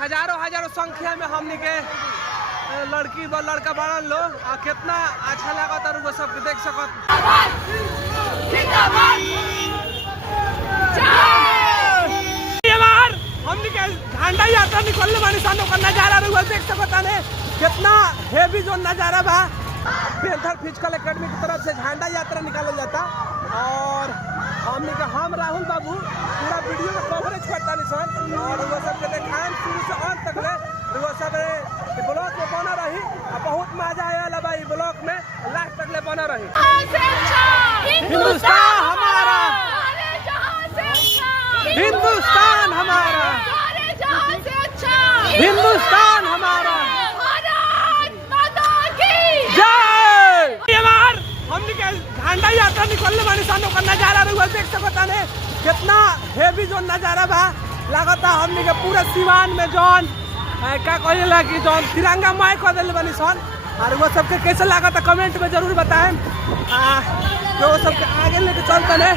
हजारों हजारों संख्या में हमनी के लड़की व लड़का बड़न लो आ कितना अच्छा लागत और वो सब देख सकत। हमनी के झंडा यात्रा निकलने वाली सानों का नजारा रुआ देख सकत है कितना हेवी जो नजारा बा। पेंथर फिजिकल एकेडमी की तरफ से झंडा यात्रा निकाला जाता और हमनी के हम राहुल बाबू पूरा वीडियो में कवरेज करता निशान और वो सब के देखाएं शुरू से अंत तक ले वो सब ब्लॉक में बना रही और बहुत मजा आया भाई ब्लॉक में लास्ट तक ले बना रही। हिंदुस्तान हमारा, हिंदुस्तान हमारा, हिंदुस्तान हमारा, हमनी के झंडा यात्रा निकलने वाली सानों का नजारा रुआ देख सकत है कितना हेवी जो नजारा बा। लागता हमनी के पूरा सिवान में जौन का कहेला कि जौन तिरंगा माय कर दिल बनी सन और वो सबके कैसे लागता कमेंट में जरूर बताएं। तो वो सबके आगे लेके चलते हैं।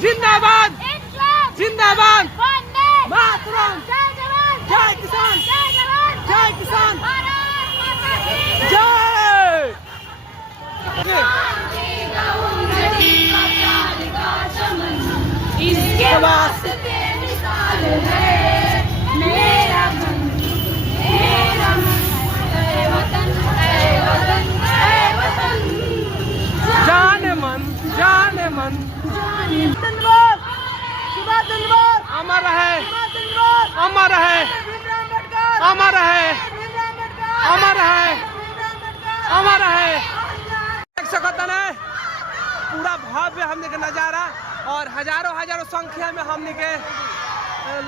जिंदाबाद जिंदाबाद मातरम, जय किसान, जय किसान, जय। इसके वास्ते मिसाल है मेरा मन, मेरा मन, ऐ वतन, ऐ वतन, ऐ वतन, जाने मन, जाने मन, अमर है, अमर है, अमर है, अमर है, अमर है। देख सकते हैं पूरा भव्य हमने के नजारा और हजारों हजारों संख्या में हमने के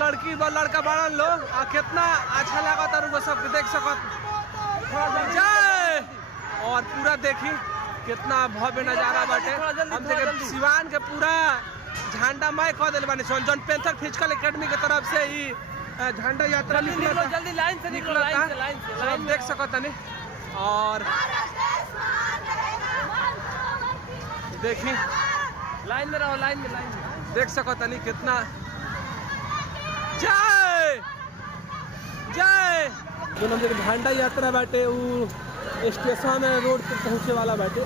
लड़की व लड़का बड़न लो और कितना अच्छा लागत और वो सब देख सकत। जय। और पूरा देखी कितना भव्य नजारा बाटे। हम देखे सिवान के पूरा झंडा माय कह दिल बानी सन जौन पेंथर फिजिकल एकेडमी के तरफ से ही झंडा यात्रा निकलता। जल्दी लाइन से निकलो, लाइन से, लाइन से, लाइन देख सकत नहीं। और देखी लाइन में रहो, लाइन में, लाइन में देख सकत नहीं कितना। जय जय। जो हम झंडा यात्रा बाटे वो स्टेशन रोड पे पहुंचे वाला बाटे।